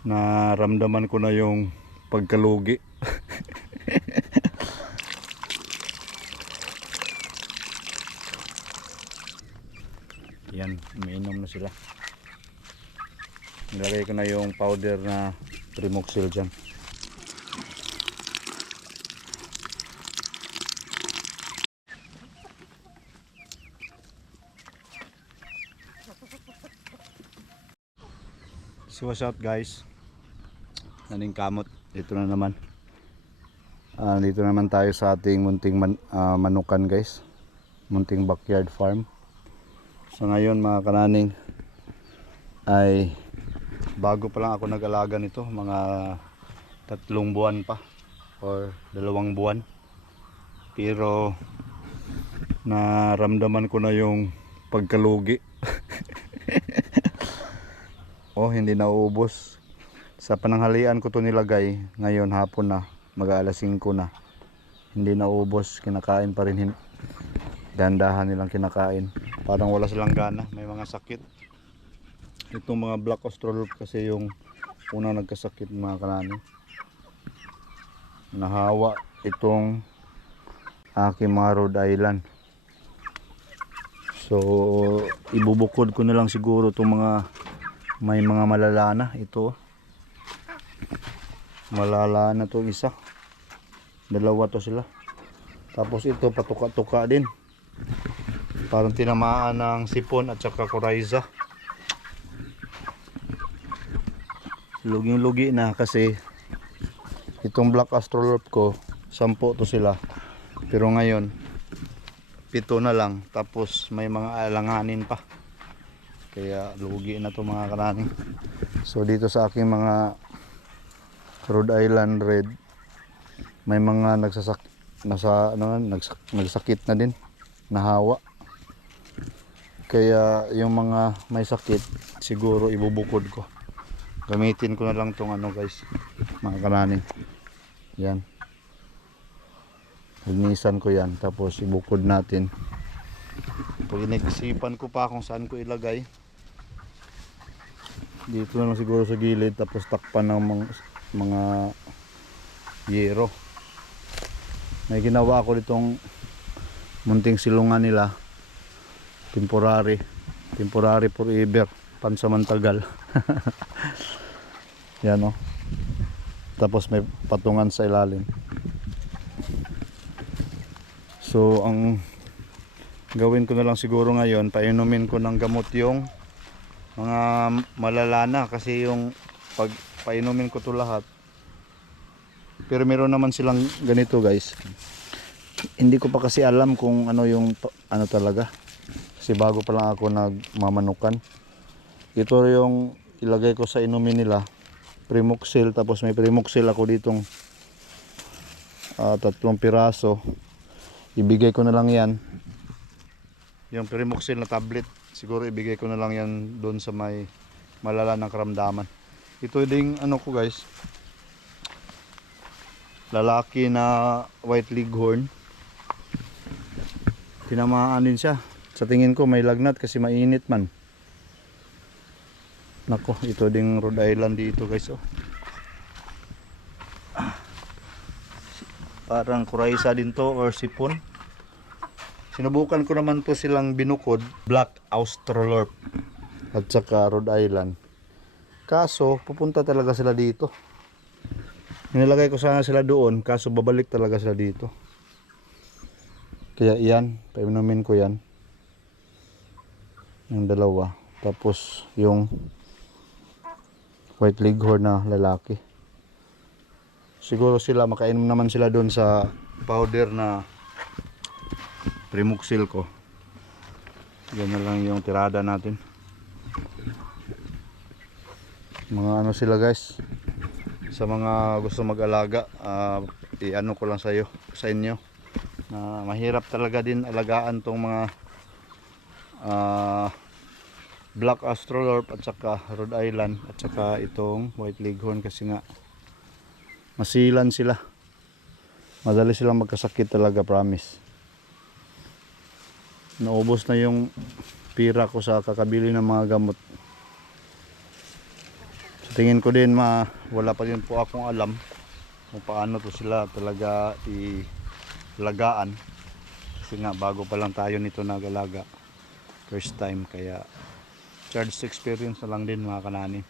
Naramdaman ko na yung pagkalugi. Yan, umiinom na sila. Nilagay ko na yung powder na Primoxil dyan. So what's up guys, naning kamot, dito na naman. Dito naman tayo sa ating munting manukan guys, munting backyard farm. So ngayon mga kananing ay bago pa lang ako nag-alaga nito, mga 3 buwan pa or 2 buwan. Pero naramdaman ko na yung pagkalugi. Oh, hindi nauubos. Sa pananghalian ko to nilagay, ngayon hapon na, mag-aalas 5 na. Hindi nauubos, kinakain pa rin. Dandahan nilang kinakain. Parang wala silang gana, may mga sakit. Itong mga black australorp kasi yung unang nagkasakit mga kanani. Nahawa itong aking mga Rhode Island. So, ibubukod ko na lang siguro itong mga may mga malala na. Ito malala na to, isa, 2 to sila. Tapos ito patuka-tuka din, parang tinamaan ng sipon at saka coryza. Luging-lugi na kasi itong black australorp ko 10 to sila, pero ngayon 7 na lang. Tapos may mga alanganin pa, kaya lugi na to mga karani. So dito sa aking mga Rhode Island Red, may mga nagsakit na din, nahawa. Kaya yung mga may sakit siguro ibubukod ko. Gamitin ko na lang tong guys, mga karani. Yan, linisan ko yan, tapos ibukod natin. Pag inisipan ko pa kung saan ko ilagay, dito na lang siguro sa gilid, tapos takpan ng mga yero. May ginawa ako ditong munting silungan nila, temporary forever, pansamantagal. Yan tapos may patungan sa ilalim. So ang gawin ko na lang siguro ngayon, painumin ko ng gamot yung mga malalana, kasi yung pag painumin ko to lahat. Pero meron naman silang ganito guys, hindi ko pa kasi alam kung ano yung talaga, kasi bago pa lang ako nagmamanukan. Ito yung ilagay ko sa inumin nila, Primoxil. Tapos may Primoxil ako ditong 3 piraso. Ibigay ko na lang yan, yung Primoxil na tablet, siguro ibigay ko na lang yan doon sa may malala ng karamdaman. Ito ding ko guys, lalaki na white leghorn, tinamaan din siya. Sa tingin ko may lagnat kasi mainit man. Nako, ito ding Rhode Island dito guys. Parang coryza din to or sipon. Sinubukan ko naman to silang binukod, black australorp at saka Rhode Island. Kaso pupunta talaga sila dito. Nilagay ko sana sila doon, kaso babalik talaga sila dito. Kaya iyan, painumin ko yan, yung 2. Tapos yung white leghorn na lalaki, siguro sila makainom naman sila doon sa powder na Primoxil ko. Yan na lang yung tirada natin. Mga sila guys, sa mga gusto mag-alaga, ko lang sa inyo na mahirap talaga din alagaan tong mga black australorp at saka Rhode Island at saka itong white leghorn, kasi nga masilan sila, madali silang magkasakit talaga, promise. Naubos na yung pira ko sa kakabili ng mga gamot. Sa tingin ko din wala pa din po akong alam kung paano to sila talaga ilagaan. Kasi nga bago pa lang tayo nito nag-alaga. First time, kaya charge experience na lang din mga kanani.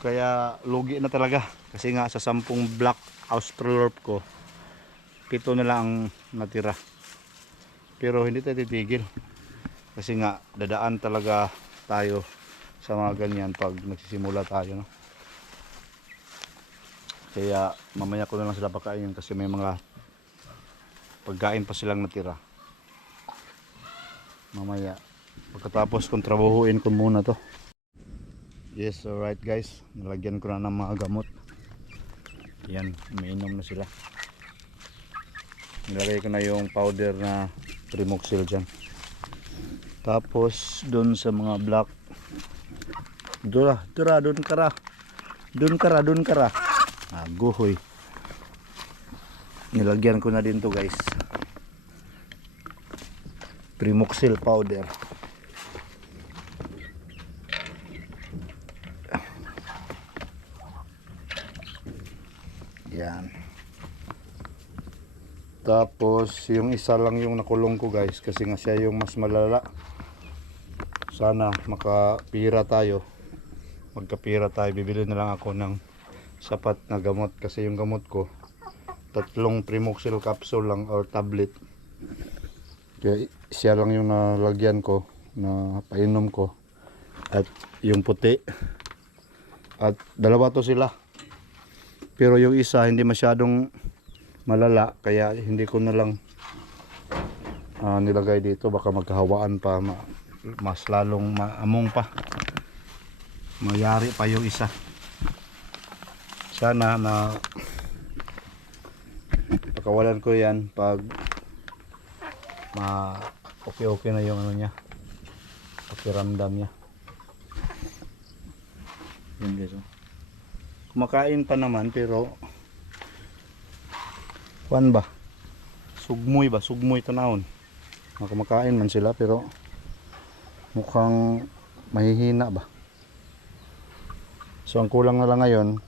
Kaya lugi na talaga kasi nga sa 10 black Australorp ko 7 na lang ang natira. Pero hindi tayo titigil kasi nga dadaan talaga tayo sa mga ganyan pag nagsisimula tayo, no? Kaya mamaya ko na lang sila pakainin kasi may mga pagkain pa silang natira. Mamaya pagkatapos kong trabahuin ko muna to. Yes, alright guys, nalagyan ko na ng mga gamot. Yan, umiinom na sila. Nilagay ko na yung powder na Primoxil dyan. Tapos doon sa mga black, doon kara aguhoy, nilagyan ko na din to guys, Primoxil powder. Yan. Tapos yung isa lang yung nakulong ko guys kasi nga siya yung mas malala. Sana makapira tayo. Magkapira tayo. Bibili na lang ako ng sapat na gamot kasi yung gamot ko 3 Primoxil capsule lang or tablet. Kaya siya lang yung nalagyan ko na painom ko. At yung puti. At dalawa to sila. Pero yung isa hindi masyadong malala kaya hindi ko na lang nilagay dito, baka magkahawaan pa, mas lalong maamong pa, mayari pa yung isa. Sana na pakawalan ko yan pag okay na yung ano niya, pakiramdam niya. Yun guys, oh. Kumakain pa naman pero kuan ba? Sugmoy tanawon. Kumakain man sila pero mukhang mahihina ba. So ang kulang na lang ngayon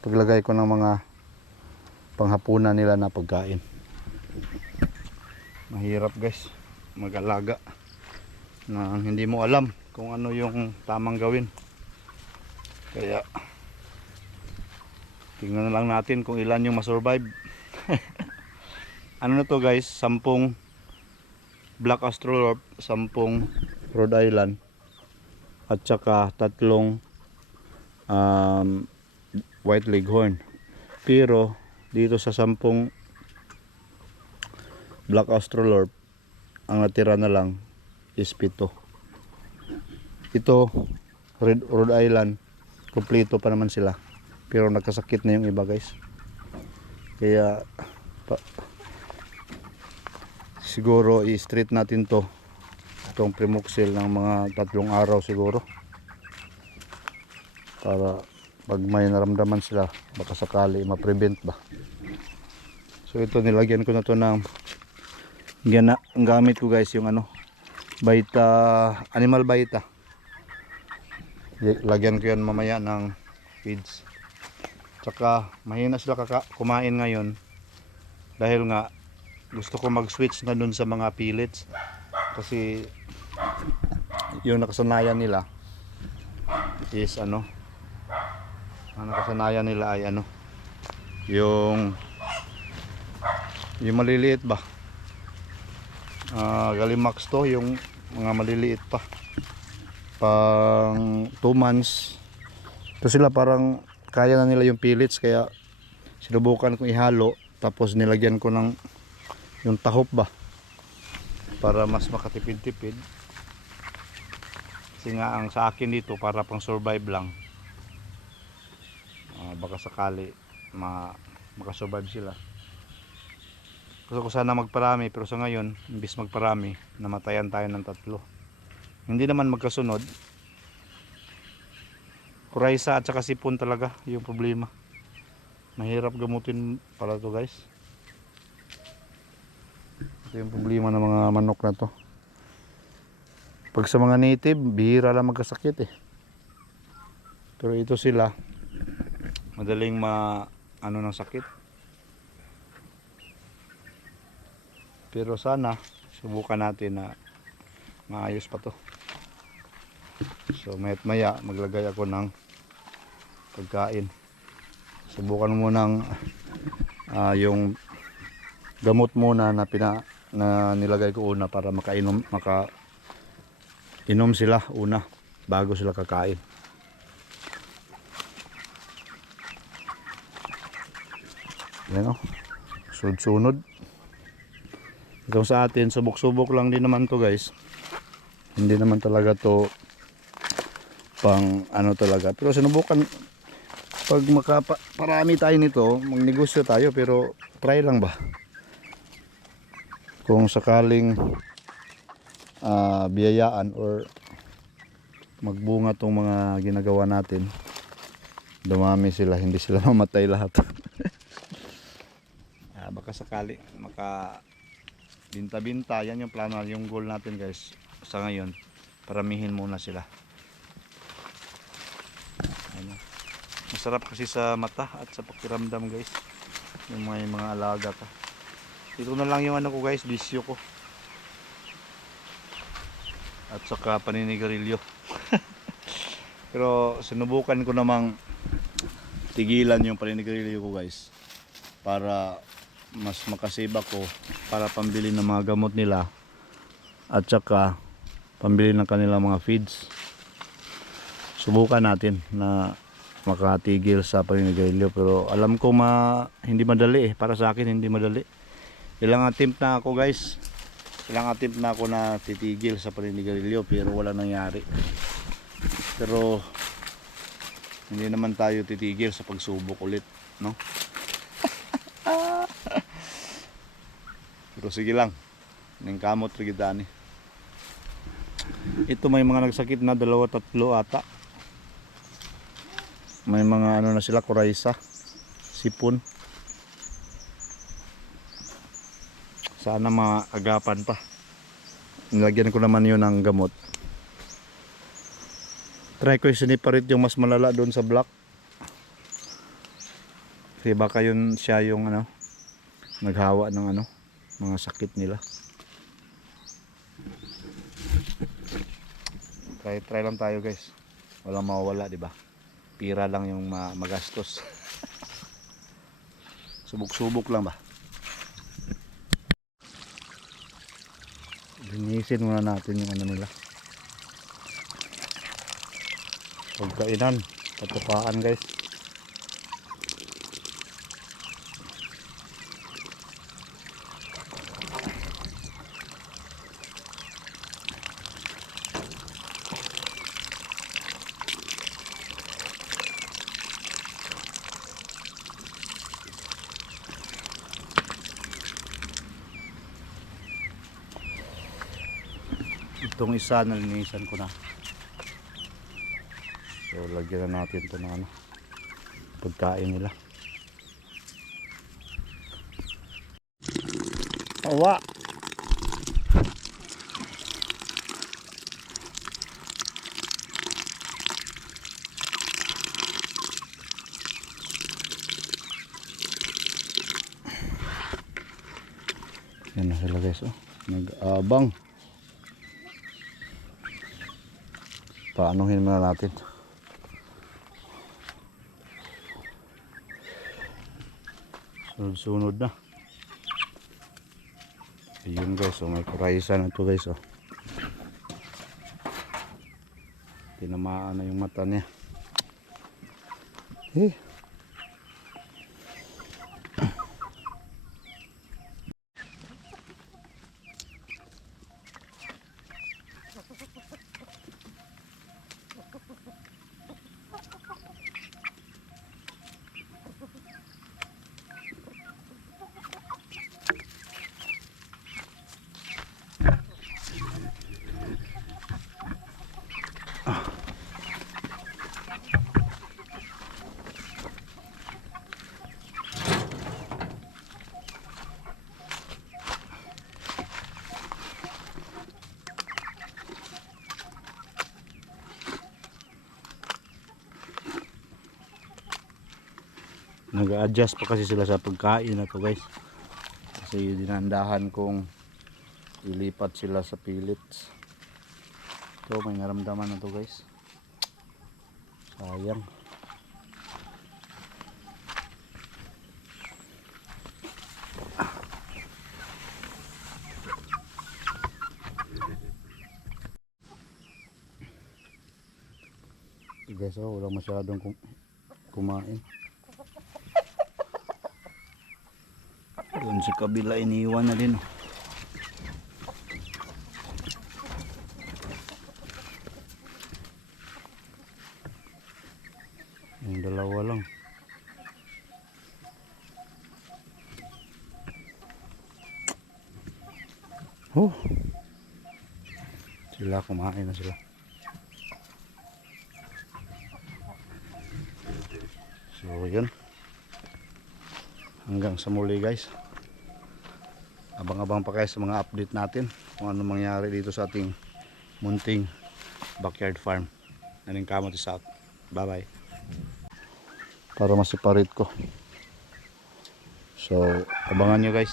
paglagay ko ng mga panghapunan nila na pagkain. Mahirap guys mag-alaga na hindi mo alam kung ano yung tamang gawin. Kaya tingnan na lang natin kung ilan yung masurvive. Ano na to guys, 10 Black Australorp, 10 Rhode Island, at saka 3 White Leghorn. Pero dito sa 10 Black Australorp, ang natira na lang is 7. Ito Rhode Island, kumpleto pa naman sila. Pero nagkasakit na yung iba guys. Kaya siguro i-street natin itong Primoxil ng mga 3 araw siguro. Para pag may naramdaman sila, baka sakali ma-prevent ba. So ito nilagyan ko na to ng ang gamit ko guys yung animal Vita. Lagyan ko yan mamaya ng feeds. Tsaka mahina sila kumain ngayon dahil nga gusto ko mag-switch na dun sa mga pellets kasi yung nakasanayan nila is ang nakasanayan nila ay yung maliliit ba, Galimax to, yung mga maliliit pa pang 2 months. So sila parang kaya na nila yung pellets kaya sinubukan kong ihalo tapos nilagyan ko ng yung tahop ba para mas makatipid-tipid. Kasi nga ang sa akin dito para pang survive lang. Baka sakali makasurvive sila. Gusto ko sana magparami pero sa ngayon imbis magparami namatayan tayo ng 3. Hindi naman magkasunod. Kuraysa at saka sipon talaga yung problema. Mahirap gamutin pala to guys. Ito yung problema ng mga manok na to. Pag sa mga native, bihira lang magkasakit eh. Pero ito sila, madaling ano ng sakit. Pero sana subukan natin na maayos pa to. So mayat maya maglagay ako ng pagkain. Subukan mo ng yung gamot muna na nilagay ko una para makainom sila una bago sila kakain. Yan o, sunod-sunod. Ito sa atin, subok-subok lang din naman to guys. Hindi naman talaga to pang ano talaga. Pero sinubukan, pag makaparami tayo nito, magnegosyo tayo, pero try lang ba? Kung sakaling biyayaan or magbunga tong mga ginagawa natin, dumami sila, hindi sila mamatay lahat. Baka sakali binta-binta, yan yung plano, yung goal natin guys sa ngayon, paramihin muna sila. Ano, masarap kasi sa mata at sa pakiramdam guys yung mga alaga ka. Ito na lang yung ano ko guys, bisyo ko at saka paninigarilyo. Pero sinubukan ko namang tigilan yung paninigarilyo ko guys para mas makasave ako para pambili ng mga gamot nila at saka pambili ng kanilang mga feeds. Subukan natin na makatigil sa paninigarilyo, pero alam ko hindi madali para sa akin hindi madali. Ilang attempt na ako guys, ilang attempt na ako na titigil sa paninigarilyo pero wala nangyari. Pero hindi naman tayo titigil sa pagsubok ulit, no? Pero sige lang, ng kamot rigidani. Ito may mga nagsakit na 2-3 ata. May mga ano na sila, kuraysa, sipon. Sana maagapan pa. Nilagyan ko naman yun ng gamot. Try ko siniparit yung mas malala doon sa block. Kasi baka yun siya yung ano, naghawa ng ano, mga sakit nila. Try lang tayo guys. Walang mawawala, di ba? Pira lang yung magastos. Subok-subok lang ba? Linisin muna natin yung ano nila. Pagkainan, patukaan guys. Itong isa nalinisan ko na. So lagyan na natin ito ng ano, pagkain nila. Awa! Yan na sila guys, oh. Nag-abang. Paanuhin muna natin. Sunod-sunod na. Ayun guys, oh, may kuraysa na to guys, oh. Tinamaan na yung mata niya. Nag-adjust pa kasi sila sa pagkain na to guys. Kasi dinandahan kong ilipat sila sa pellets. So may naramdaman na to guys. Sayang. Guys, oh, wala masyadong kumain. Doon sa kabila iniwan na din. Yung dalawa lang. Oh. Sila kumain na sila. So yun. Hanggang sa muli guys. Abang-abang pa kayo sa mga update natin kung ano mangyari dito sa ating munting backyard farm. Naning Kamote South. Bye bye. Para masiparate ko. So abangan nyo guys.